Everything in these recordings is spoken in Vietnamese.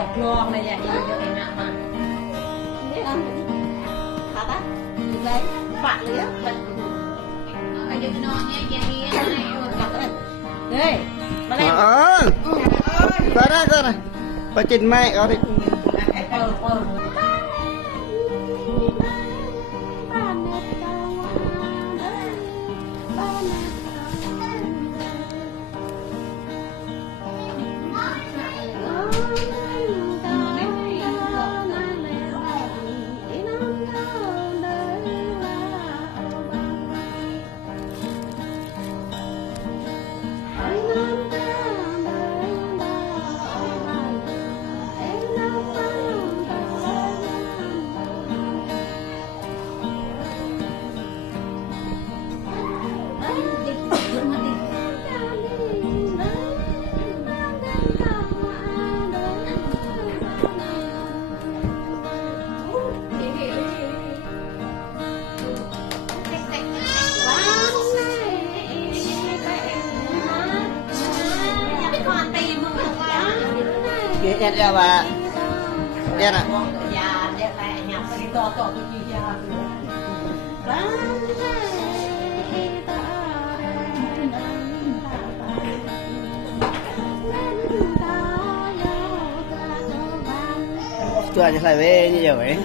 bọc loang này vậy cho em ạ mà biết không thật á đấy bạn lứa bây giờ nó nhé đây mà đây ra đây bà trình mẹ có đi đen ra bà đen à chùa thì phải về như vậy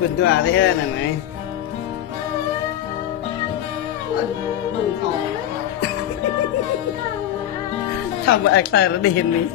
quần chùa thế này này thằng bà ác tài nó đền đi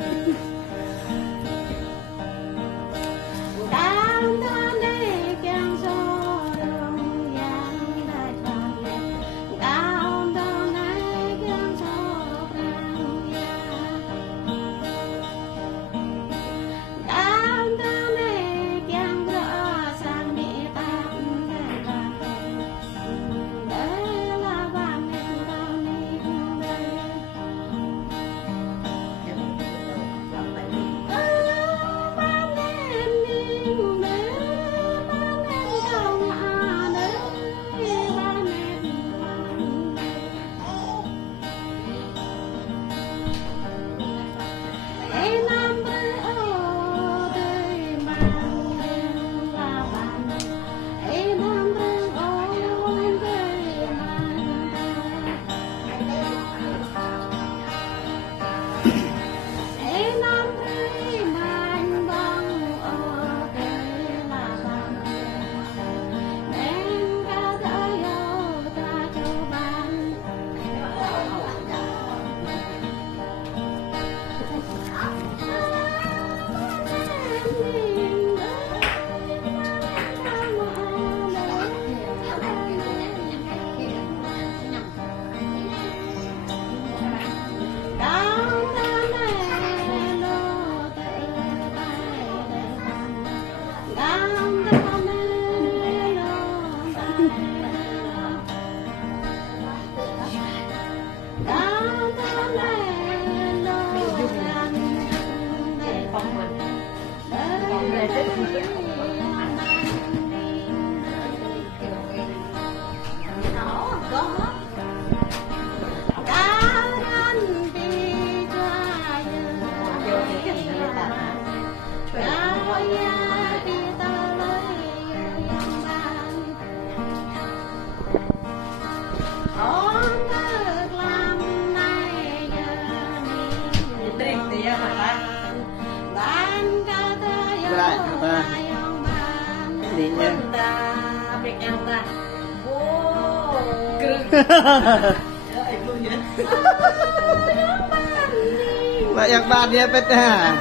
Vậy yang ban dia pet ha.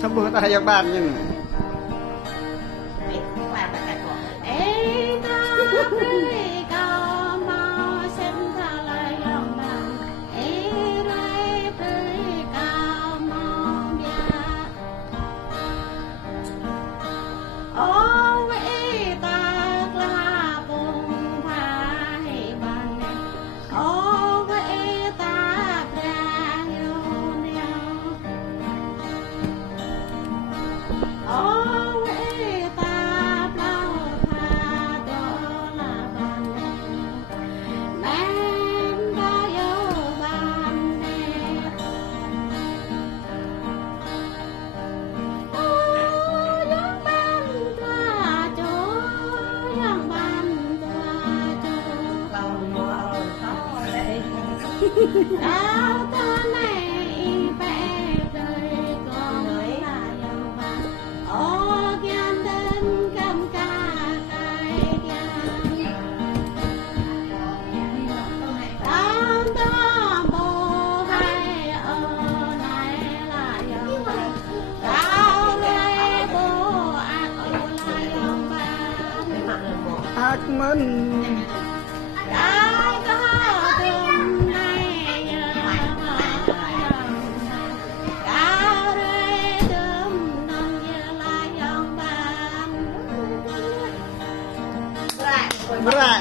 Sembuh tak yang ban nhưng. áo ta này vẽ đời con là dòng vàng ô gian đến cầm ca cài gian đám ta bồ hay ở này là dòng vàng đào đây bồ ăn là dòng vàng ác mến ai có đường này nhờ cao đây đơm non như là dòng vàng berat